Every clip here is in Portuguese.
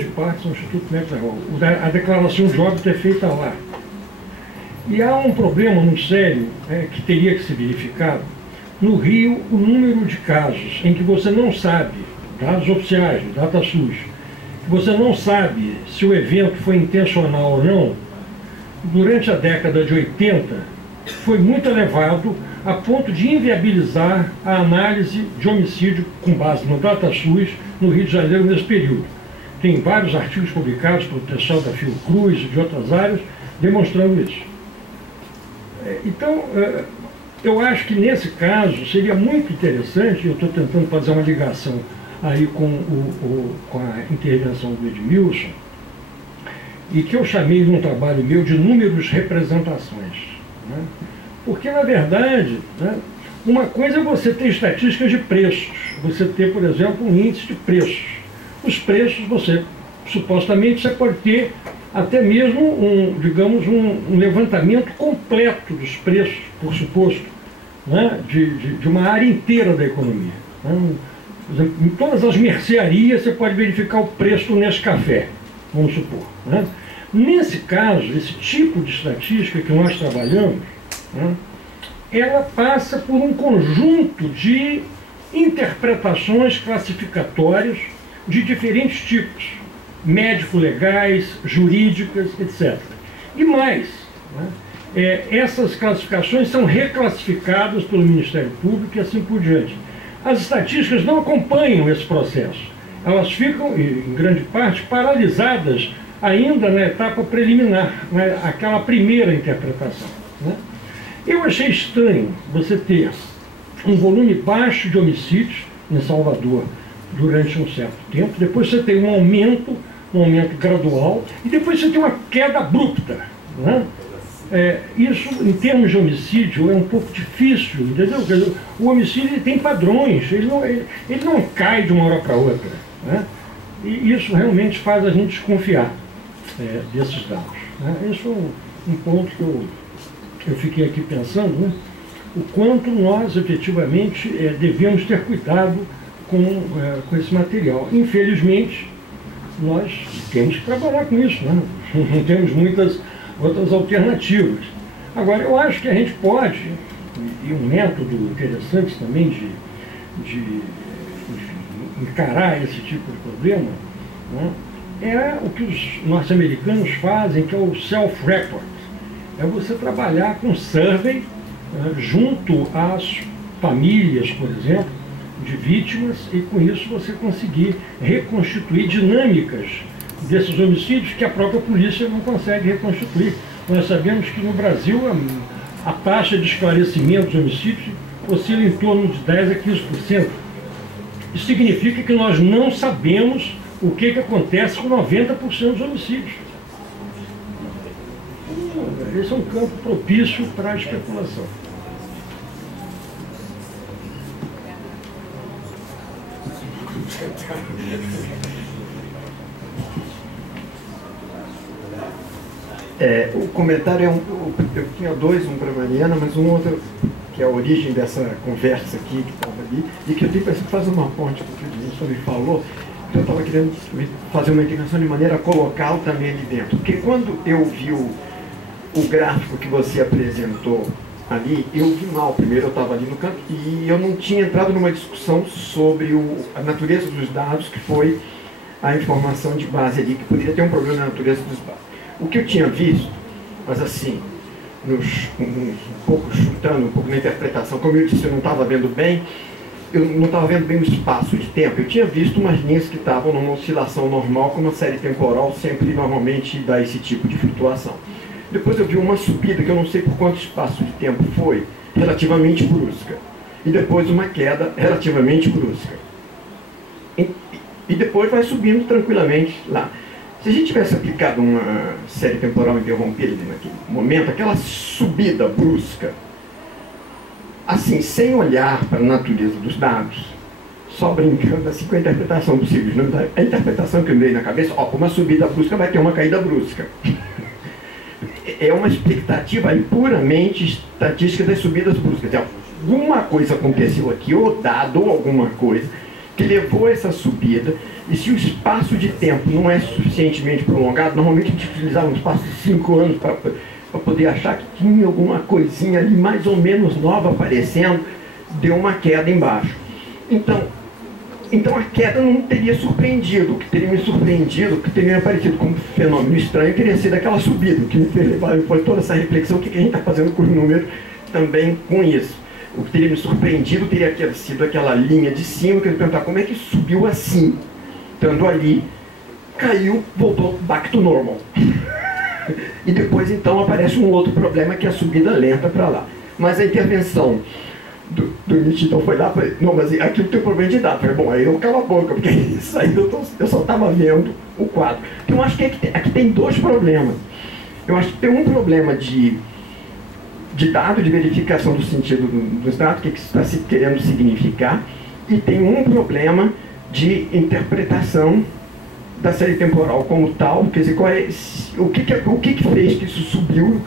de partes no Instituto Médico Legal. A declaração de óbito é feita lá. E há um problema muito sério que teria que ser verificado. No Rio, o número de casos em que você não sabe, dados oficiais, DataSUS, que você não sabe se o evento foi intencional ou não, durante a década de 80, foi muito elevado a ponto de inviabilizar a análise de homicídio com base no DataSUS no Rio de Janeiro nesse período. Tem vários artigos publicados pelo pessoal da Fiocruz e de outras áreas demonstrando isso. Então, eu acho que nesse caso seria muito interessante, eu estou tentando fazer uma ligação aí com a intervenção do Edmilson, e que eu chamei num trabalho meu de números representações. Né? Porque, na verdade, né, uma coisa é você ter estatísticas de preços, você ter, por exemplo, um índice de preços. Os preços, supostamente, você pode ter até mesmo digamos, um levantamento completo dos preços, por suposto, né, de uma área inteira da economia. Né? Por exemplo, em todas as mercearias você pode verificar o preço do Nescafé, vamos supor. Né? Nesse caso, esse tipo de estatística que nós trabalhamos, né, ela passa por um conjunto de interpretações classificatórias de diferentes tipos, médico-legais, jurídicas, etc. E mais, né, essas classificações são reclassificadas pelo Ministério Público e assim por diante. As estatísticas não acompanham esse processo. Elas ficam, em grande parte, paralisadas ainda na etapa preliminar, né, aquela primeira interpretação. Né? Eu achei estranho você ter um volume baixo de homicídios em Salvador durante um certo tempo, depois você tem um aumento gradual, e depois você tem uma queda abrupta. Né? Isso, em termos de homicídio, é um pouco difícil, entendeu? O homicídio ele tem padrões, ele não cai de uma hora para outra. Né? E isso realmente faz a gente desconfiar desses dados. Né? Isso é um ponto que eu fiquei aqui pensando, né? O quanto nós, efetivamente, devemos ter cuidado com esse material. Infelizmente, nós temos que trabalhar com isso, né? Não temos muitas outras alternativas. Agora, eu acho que a gente pode, e um método interessante também de encarar esse tipo de problema, né, é o que os norte-americanos fazem, que é o self-report. É você trabalhar com survey junto às famílias, por exemplo, de vítimas, e com isso você conseguir reconstituir dinâmicas desses homicídios que a própria polícia não consegue reconstituir. Nós sabemos que no Brasil a taxa de esclarecimento dos homicídios oscila em torno de 10% a 15%. Isso significa que nós não sabemos o que acontece com 90% dos homicídios. Esse é um campo propício para a especulação. O comentário eu tinha dois, um para a Mariana, mas um outro que é a origem dessa conversa aqui que estava ali, e que eu tenho que fazer uma ponte com o que o Edmilson me falou, que eu estava querendo fazer uma integração de maneira a colocá-lo também ali dentro. Porque quando eu vi o gráfico que você apresentou ali, eu vi mal. Primeiro eu estava ali no canto e eu não tinha entrado numa discussão sobre a natureza dos dados, que foi a informação de base ali, que poderia ter um problema na natureza dos dados. O que eu tinha visto, mas assim, um pouco chutando, um pouco na interpretação, como eu disse, eu não estava vendo bem, eu não estava vendo bem o espaço de tempo. Eu tinha visto umas linhas que estavam numa oscilação normal, como a série temporal sempre normalmente dá esse tipo de flutuação. Depois eu vi uma subida, que eu não sei por quanto espaço de tempo foi, relativamente brusca. E depois uma queda relativamente brusca. E depois vai subindo tranquilamente lá. Se a gente tivesse aplicado uma série temporal interrompida naquele momento, aquela subida brusca, assim, sem olhar para a natureza dos dados, só brincando assim com a interpretação possível. A interpretação que eu dei na cabeça, uma subida brusca vai ter uma caída brusca. É uma expectativa aí puramente estatística das subidas bruscas. Alguma coisa aconteceu aqui, ou dado alguma coisa, que levou a essa subida, E se o espaço de tempo não é suficientemente prolongado, normalmente a gente utilizava um espaço de 5 anos para poder achar que tinha alguma coisinha ali mais ou menos nova aparecendo, deu uma queda embaixo. Então a queda não teria surpreendido. O que teria me surpreendido, o que teria me aparecido como fenômeno estranho, teria sido aquela subida. O que me fez levar foi toda essa reflexão, o que a gente está fazendo com os números também com isso. O que teria me surpreendido teria sido aquela linha de cima, que eu ia perguntar como é que subiu assim, estando ali, caiu, voltou back to normal. E depois então aparece um outro problema, que é a subida lenta para lá. Mas a intervenção do Nietzsche então foi lá, falei, não, mas aqui tem problema de dado. Falei, bom, aí eu calo a boca, porque isso aí eu só estava vendo o quadro. Então eu acho que aqui tem dois problemas. Eu acho que tem um problema de dado, de verificação do sentido dos dados, o que está se querendo significar, e tem um problema de interpretação da série temporal como tal, quer dizer, o que fez que isso subiu,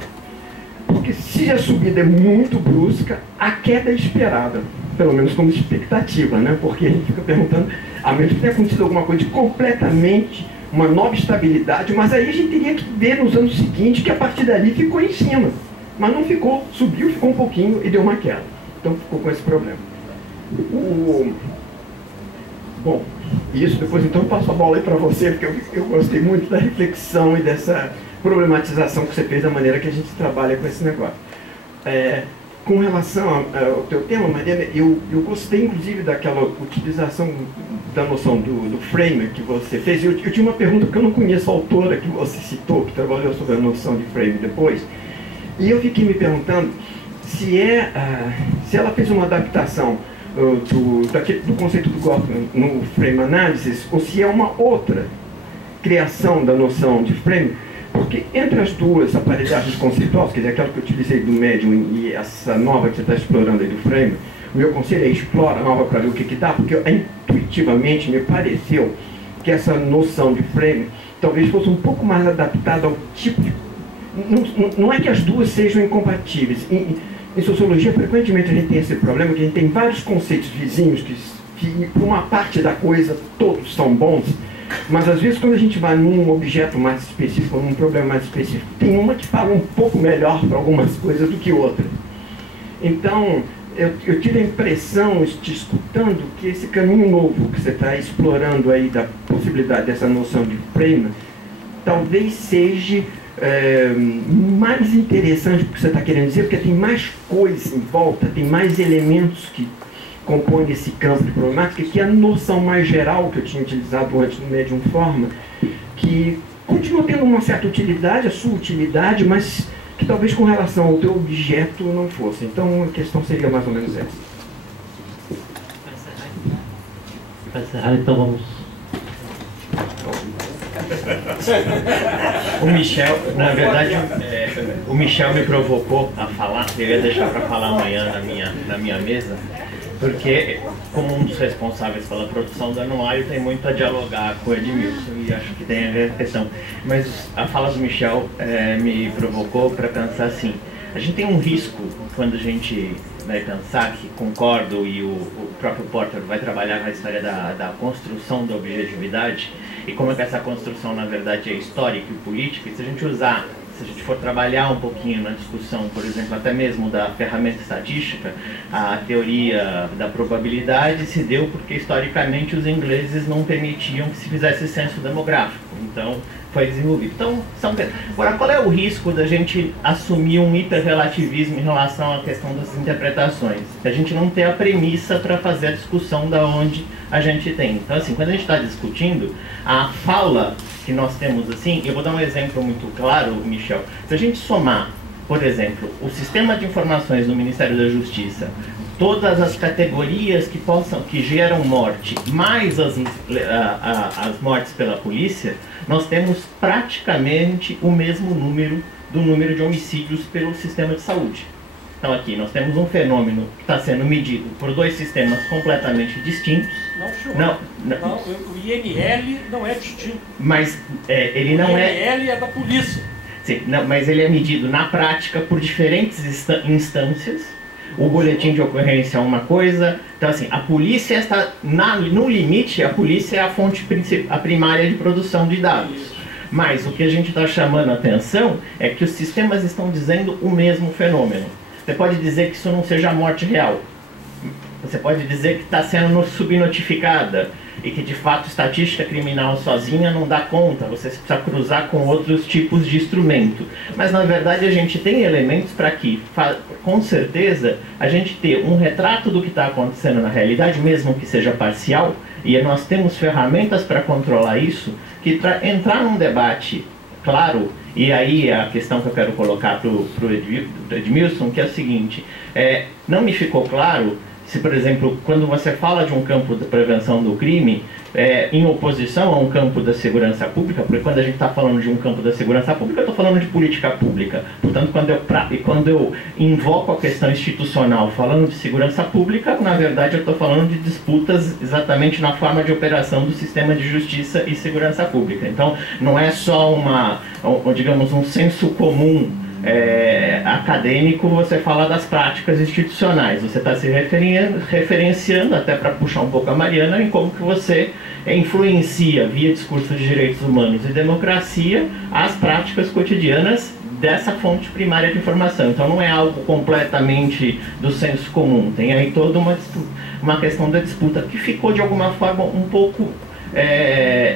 porque se a subida é muito brusca, a queda é esperada, pelo menos como expectativa, né? Porque a gente fica perguntando, a menos que tenha acontecido alguma coisa de completamente, uma nova estabilidade, mas aí a gente teria que ver nos anos seguintes que a partir dali ficou em cima. Mas não ficou, subiu, ficou um pouquinho e deu uma queda. Então ficou com esse problema. Bom, isso depois então eu passo a bola aí para você, porque eu gostei muito da reflexão e dessa problematização que você fez da maneira que a gente trabalha com esse negócio. Com relação ao teu tema, Mariana, eu gostei inclusive daquela utilização da noção do framer que você fez. Eu tinha uma pergunta, porque eu não conheço a autora que você citou, que trabalhou sobre a noção de frame depois. E eu fiquei me perguntando se ela fez uma adaptação do conceito do Goffman no frame analysis, ou se é uma outra criação da noção de frame, porque entre as duas aparelhagens conceituais, quer dizer, aquela que eu utilizei do Medium e essa nova que você está explorando aí do frame, o meu conselho é explorar a nova para ver o que dá, porque intuitivamente me pareceu que essa noção de frame talvez fosse um pouco mais adaptada ao tipo de... Não é que as duas sejam incompatíveis. Em sociologia, frequentemente a gente tem esse problema, que a gente tem vários conceitos vizinhos que por uma parte da coisa, todos são bons, mas às vezes quando a gente vai num objeto mais específico, num problema mais específico, tem uma que fala um pouco melhor para algumas coisas do que outra. Então, eu tive a impressão, te escutando, que esse caminho novo que você está explorando aí, da possibilidade dessa noção de frame, talvez seja... mais interessante do que você está querendo dizer, porque tem mais coisa em volta, tem mais elementos que compõem esse campo de problemática, que é a noção mais geral que eu tinha utilizado antes no Medium Forma, que continua tendo uma certa utilidade, a sua utilidade, mas que talvez com relação ao teu objeto não fosse. Então a questão seria mais ou menos essa. Para encerrar, então vamos... O Michel, na verdade, o Michel me provocou a falar, eu ia deixar para falar amanhã na minha mesa, porque como um dos responsáveis pela produção do anuário, tem muito a dialogar com o Edmilson e acho que tem a ver a questão. Mas a fala do Michel me provocou para pensar assim, a gente tem um risco quando a gente vai pensar, que concordo, e o próprio Porter vai trabalhar na história da construção da objetividade, e como é que essa construção, na verdade, é histórica e política, e se a gente for trabalhar um pouquinho na discussão, por exemplo, até mesmo da ferramenta estatística, a teoria da probabilidade se deu porque, historicamente, os ingleses não permitiam que se fizesse censo demográfico. Então, foi desenvolvido. Então, agora, qual é o risco da gente assumir um hiperrelativismo em relação à questão das interpretações? A gente não ter a premissa para fazer a discussão da onde a gente tem. Então, assim, quando a gente está discutindo, a fala que nós temos, assim, eu vou dar um exemplo muito claro, Michel. Se a gente somar, por exemplo, o sistema de informações do Ministério da Justiça, todas as categorias que geram morte, mais as mortes pela polícia, nós temos praticamente o mesmo número do número de homicídios pelo sistema de saúde. Então aqui nós temos um fenômeno que está sendo medido por dois sistemas completamente distintos. Não, o INL não é distinto. Mas ele não é... O INL é da polícia. Sim, não, mas ele é medido na prática por diferentes instâncias, o boletim de ocorrência é uma coisa. Então, assim, a polícia está, no limite, a polícia é a fonte a primária de produção de dados. Mas o que a gente está chamando a atenção é que os sistemas estão dizendo o mesmo fenômeno. Você pode dizer que isso não seja a morte real. Você pode dizer que está sendo subnotificada e que, de fato, estatística criminal sozinha não dá conta. Você precisa cruzar com outros tipos de instrumento. Mas, na verdade, a gente tem elementos para que, com certeza, a gente ter um retrato do que está acontecendo na realidade, mesmo que seja parcial, e nós temos ferramentas para controlar isso, que entrar num debate claro, e aí a questão que eu quero colocar para o Edmilson, que é a seguinte, não me ficou claro se, por exemplo, quando você fala de um campo de prevenção do crime, em oposição a um campo da segurança pública, porque quando a gente está falando de um campo da segurança pública, eu estou falando de política pública. Portanto, quando eu invoco a questão institucional falando de segurança pública, na verdade eu estou falando de disputas exatamente na forma de operação do sistema de justiça e segurança pública. Então, não é só digamos, um senso comum acadêmico você fala das práticas institucionais, você está se referenciando, até para puxar um pouco a Mariana, em como que você influencia via discurso de direitos humanos e democracia as práticas cotidianas dessa fonte primária de informação. Então não é algo completamente do senso comum, tem aí toda uma questão da disputa que ficou de alguma forma um pouco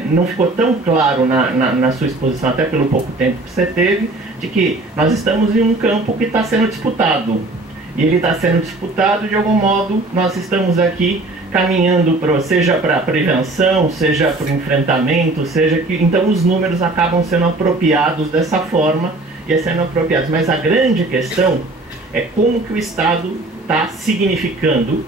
não ficou tão claro na sua exposição, até pelo pouco tempo que você teve, de que nós estamos em um campo que está sendo disputado. E ele está sendo disputado de algum modo, nós estamos aqui caminhando seja para a prevenção, seja para o enfrentamento, então os números acabam sendo apropriados dessa forma, e sendo apropriados. Mas a grande questão é como que o Estado está significando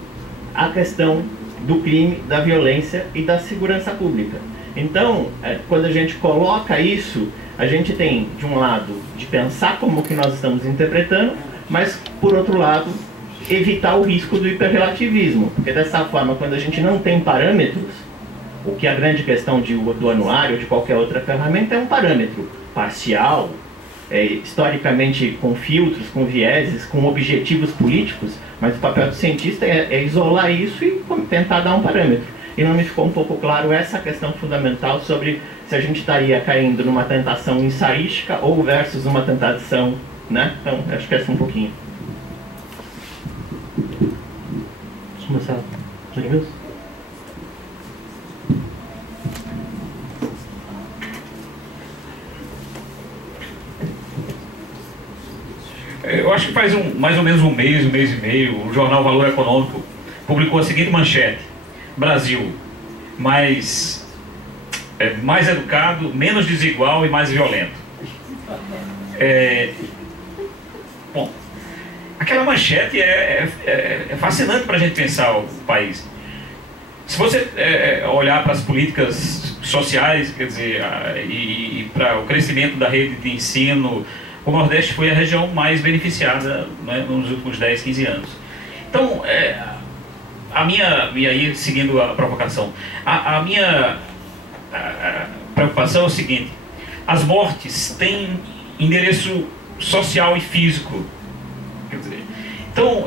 a questão do crime, da violência e da segurança pública. Então, quando a gente coloca isso, a gente tem, de um lado, de pensar como que nós estamos interpretando, mas, por outro lado, evitar o risco do hiperrelativismo. Porque, dessa forma, quando a gente não tem parâmetros, o que a grande questão do anuário ou de qualquer outra ferramenta é um parâmetro parcial, historicamente com filtros, com vieses, com objetivos políticos, mas o papel do cientista é isolar isso e tentar dar um parâmetro. E não me ficou um pouco claro essa questão fundamental sobre se a gente estaria caindo numa tentação ensaística ou versus uma tentação, né? Então, acho que essa um pouquinho. Vamos começar. Edmilson? Eu acho que faz mais ou menos um mês e meio, o jornal Valor Econômico publicou a seguinte manchete: Brasil, mais educado, menos desigual e mais violento. Bom, aquela manchete é fascinante para a gente pensar o país. Se você olhar para as políticas sociais, quer dizer, e para o crescimento da rede de ensino, o Nordeste foi a região mais beneficiada, né, nos últimos 10, 15 anos. Então, e aí, seguindo a provocação, a minha preocupação é o seguinte: as mortes têm endereço social e físico. Quer dizer, então,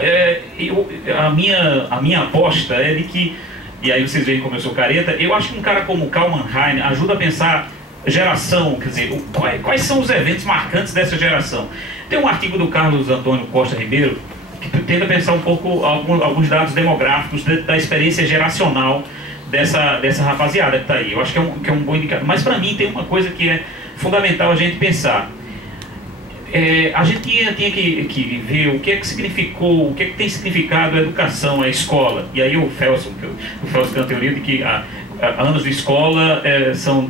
a minha aposta é de que, e aí vocês veem como eu sou careta, eu acho que um cara como Karl Mannheim ajuda a pensar geração, quer dizer, quais são os eventos marcantes dessa geração. Tem um artigo do Carlos Antônio Costa Ribeiro que tenta pensar um pouco alguns dados demográficos da experiência geracional dessa rapaziada que está aí. Eu acho que é um bom indicador. Mas para mim tem uma coisa que é fundamental a gente pensar. A gente tinha que ver o que é que significou, o que é que tem significado a educação, a escola. E aí o Felson tem a teoria de que anos de escola são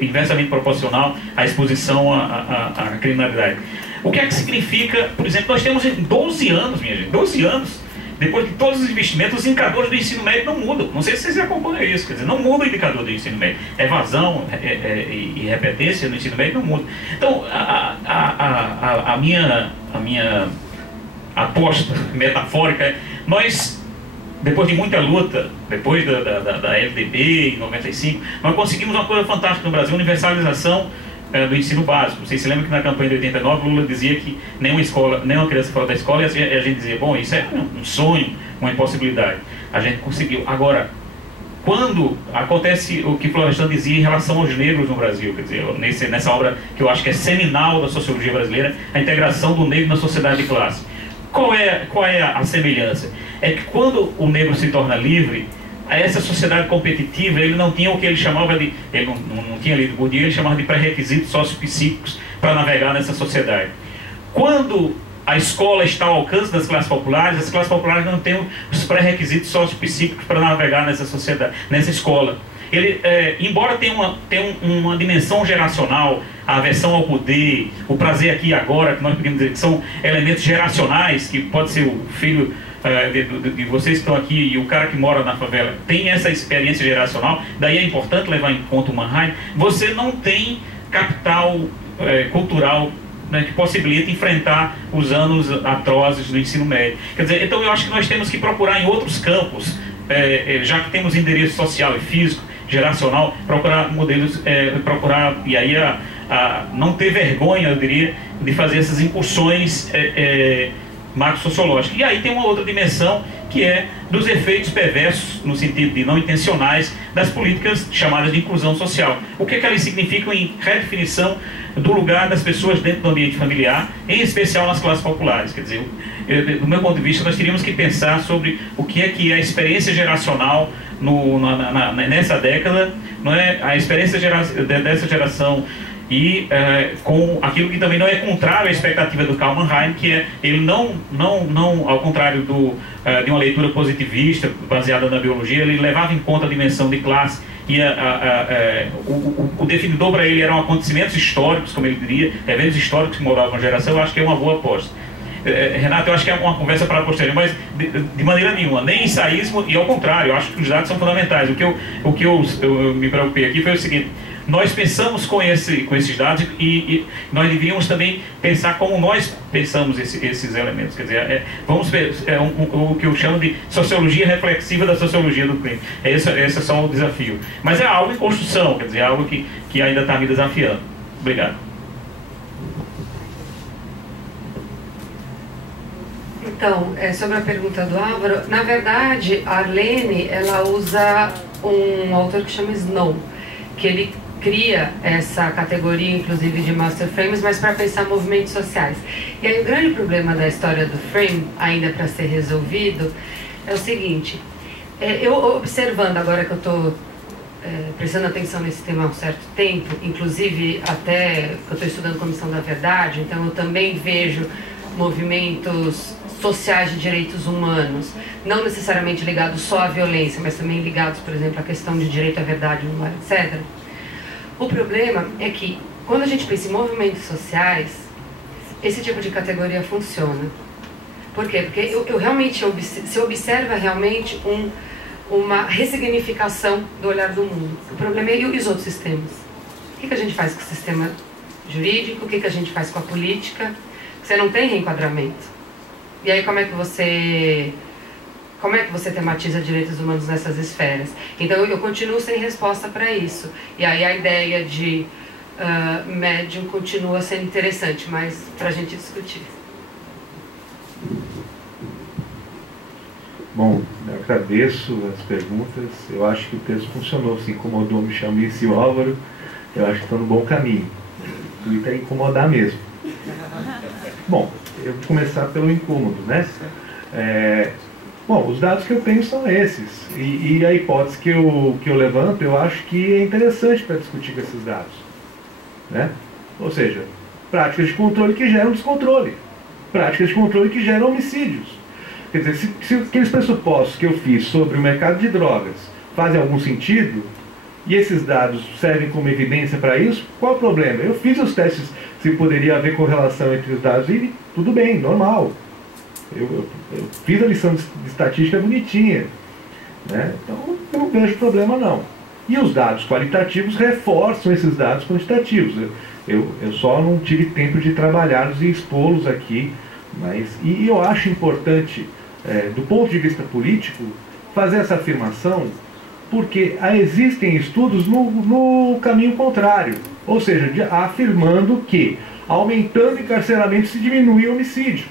inversamente proporcional à exposição à criminalidade. O que é que significa, por exemplo, nós temos 12 anos, minha gente, 12 anos, depois de todos os investimentos, os indicadores do ensino médio não mudam. Não sei se vocês acompanham isso, quer dizer, não muda o indicador do ensino médio. Evasão e repetência no ensino médio não muda. Então, a minha aposta metafórica é: nós, depois de muita luta, depois da FDB em 95, nós conseguimos uma coisa fantástica no Brasil: universalização do ensino básico. Vocês se lembram que na campanha de 89 Lula dizia que nenhuma criança fora da escola, e a gente dizia, bom, isso é um sonho, uma impossibilidade. A gente conseguiu. Agora, quando acontece o que Florestan dizia em relação aos negros no Brasil, quer dizer, nessa obra que eu acho que é seminal da sociologia brasileira, a integração do negro na sociedade de classe. Qual é a semelhança? É que quando o negro se torna livre, essa sociedade competitiva, ele não tinha o que ele chamava de... Ele não tinha lido Bourdieu, ele chamava de pré-requisitos sociopsíquicos para navegar nessa sociedade. Quando a escola está ao alcance das classes populares, as classes populares não têm os pré-requisitos sociopsíquicos para navegar nessa sociedade, nessa escola. Ele, embora tenha uma dimensão geracional, a aversão ao poder, o prazer aqui e agora, que nós podemos dizer que são elementos geracionais, que pode ser o filho de vocês que estão aqui e o cara que mora na favela, tem essa experiência geracional, daí é importante levar em conta o Mannheim. Você não tem capital cultural, né, que possibilita enfrentar os anos atrozes do ensino médio. Quer dizer, então eu acho que nós temos que procurar em outros campos, já que temos endereço social e físico, geracional, procurar modelos, e aí não ter vergonha, eu diria, de fazer essas incursões macro-sociológicas. E aí tem uma outra dimensão, que é dos efeitos perversos, no sentido de não intencionais, das políticas chamadas de inclusão social. O que elas significam em redefinição do lugar das pessoas dentro do ambiente familiar, em especial nas classes populares. Quer dizer, do meu ponto de vista, nós teríamos que pensar sobre o que é a experiência geracional nessa década, não é? A experiência dessa geração e com aquilo que também não é contrário à expectativa do Karl Mannheim, que é ele não ao contrário de uma leitura positivista baseada na biologia, ele levava em conta a dimensão de classe e o definidor para ele eram acontecimentos históricos, como ele diria, eventos históricos que moldavam a geração. Eu acho que é uma boa aposta. Renato, eu acho que é uma conversa para a posterior, mas de maneira nenhuma, nem ensaísmo, e ao contrário, eu acho que os dados são fundamentais. O que eu me preocupei aqui foi o seguinte: nós pensamos com esses dados e nós deveríamos também pensar como nós pensamos esses elementos. Quer dizer, o que eu chamo de sociologia reflexiva da sociologia do crime. Esse é só o desafio. Mas é algo em construção, quer dizer, é algo que ainda está me desafiando. Obrigado. Então, sobre a pergunta do Álvaro, na verdade, a Arlene, ela usa um autor que chama Snow, que ele cria essa categoria, inclusive, de master frames, mas para pensar movimentos sociais. E aí o grande problema da história do frame, ainda para ser resolvido, é o seguinte: eu observando, agora que eu estou prestando atenção nesse tema há um certo tempo, inclusive até eu estou estudando Comissão da Verdade, então eu também vejo movimentos sociais de direitos humanos, não necessariamente ligados só à violência, mas também ligados, por exemplo, à questão de direito à verdade, etc. O problema é que, quando a gente pensa em movimentos sociais, esse tipo de categoria funciona. Por quê? Porque eu realmente se observa realmente uma ressignificação do olhar do mundo. O problema é e os outros sistemas. O que a gente faz com o sistema jurídico? O que a gente faz com a política? Você não tem reenquadramento. E aí como é que você tematiza direitos humanos nessas esferas? Então eu continuo sem resposta para isso. E aí a ideia de médium continua sendo interessante, mas para a gente discutir. Bom, eu agradeço as perguntas. Eu acho que o texto funcionou, se incomodou o Michel Miss e o Álvaro. Eu acho que estou no bom caminho. O que é incomodar mesmo. Bom, eu vou começar pelo incômodo, né? Bom, os dados que eu tenho são esses. E a hipótese que eu levanto, eu acho que é interessante para discutir com esses dados, né? Ou seja, práticas de controle que geram descontrole. Práticas de controle que geram homicídios. Quer dizer, se aqueles pressupostos que eu fiz sobre o mercado de drogas fazem algum sentido, e esses dados servem como evidência para isso, qual o problema? Eu fiz os testes se poderia haver correlação entre os dados e tudo bem, normal. Eu fiz a lição de estatística bonitinha, né? Então eu não vejo problema não. E os dados qualitativos reforçam esses dados quantitativos. Eu só não tive tempo de trabalhá-los e expô-los aqui, e eu acho importante, do ponto de vista político, fazer essa afirmação, porque existem estudos no caminho contrário, ou seja, afirmando que aumentando o encarceramento se diminui o homicídio.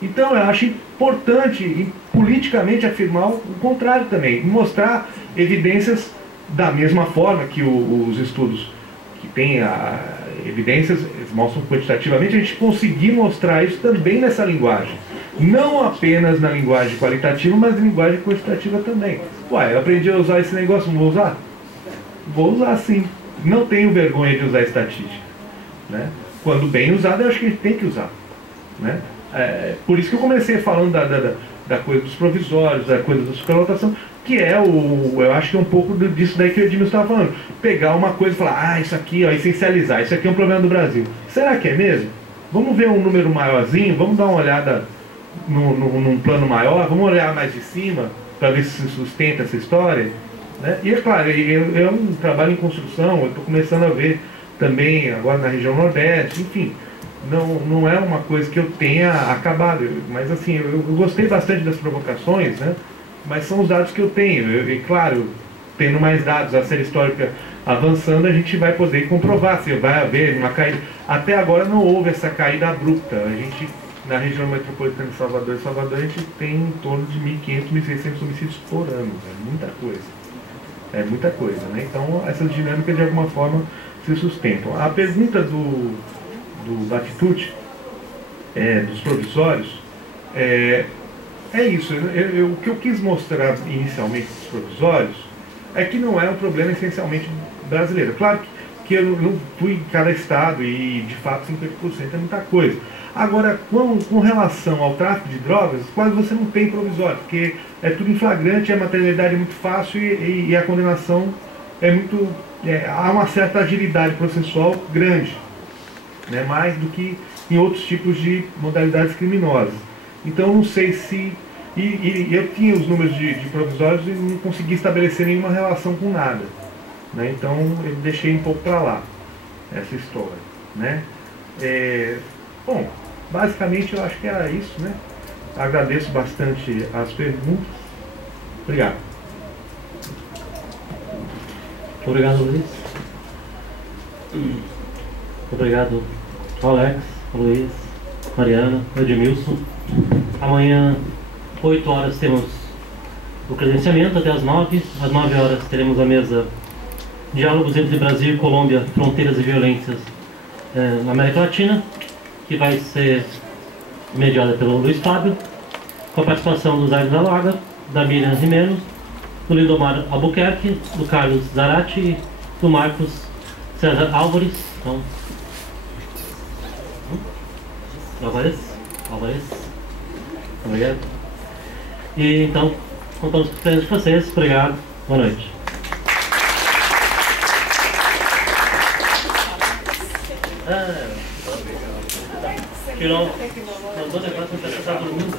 Então eu acho importante politicamente afirmar o contrário também, mostrar evidências da mesma forma que os estudos que têm evidências, eles mostram quantitativamente, a gente conseguir mostrar isso também nessa linguagem. Não apenas na linguagem qualitativa, mas na linguagem quantitativa também. Uai, eu aprendi a usar esse negócio, não vou usar? Vou usar sim. Não tenho vergonha de usar estatística. Né? Quando bem usada, eu acho que a gente tem que usar. Né? Por isso que eu comecei falando da coisa dos provisórios, da coisa da superlotação, que eu acho que é um pouco disso daí que o Edmilson estava falando. Pegar uma coisa e falar, isso aqui, ó, essencializar, isso aqui é um problema do Brasil. Será que é mesmo? Vamos ver um número maiorzinho, vamos dar uma olhada num plano maior, vamos olhar mais de cima para ver se sustenta essa história. Né? E é claro, é um trabalho em construção, eu estou começando a ver também agora na região Nordeste, enfim, não é uma coisa que eu tenha acabado, mas assim, eu gostei bastante das provocações, né? Mas são os dados que eu tenho, e claro, tendo mais dados, a série histórica avançando, a gente vai poder comprovar se vai haver uma caída. Até agora não houve essa caída abrupta. A gente, na região metropolitana de Salvador, a gente tem em torno de 1.500, 1.600 homicídios por ano. É muita coisa. É muita coisa, né? Então, essas dinâmicas, de alguma forma, se sustentam. A pergunta do Batitucci, dos provisórios, é isso. O que eu quis mostrar inicialmente dos provisórios é que não é um problema essencialmente brasileiro. Claro que eu não fui em cada estado e, de fato, 50% é muita coisa. Agora, com relação ao tráfico de drogas, quase você não tem provisório, porque é tudo em flagrante, a maternidade é muito fácil e a condenação é muito... há uma certa agilidade processual grande, né, mais do que em outros tipos de modalidades criminosas. Então, não sei se... E eu tinha os números de provisórios e não consegui estabelecer nenhuma relação com nada. Né? Então, eu deixei um pouco para lá, essa história. Né? Bom, basicamente eu acho que era isso, né? Agradeço bastante as perguntas. Obrigado. Obrigado, Luiz. Obrigado, Alex, Luiz, Mariana, Edmilson. Amanhã, 8 horas, temos o credenciamento até as 9. Às 9 horas teremos a mesa Diálogos entre Brasil e Colômbia, Fronteiras e Violências na América Latina, que vai ser mediada pelo Luiz Fábio, com a participação do Zaire da Laga, da Miriam Rimeiro, do Lindomar Albuquerque, do Carlos Zarate e do Marcos César Álvares. Então, Álvares. Obrigado. E então, contamos com a presença de vocês. Obrigado. Boa noite. Tirou. Nós vamos agora tentar todo mundo.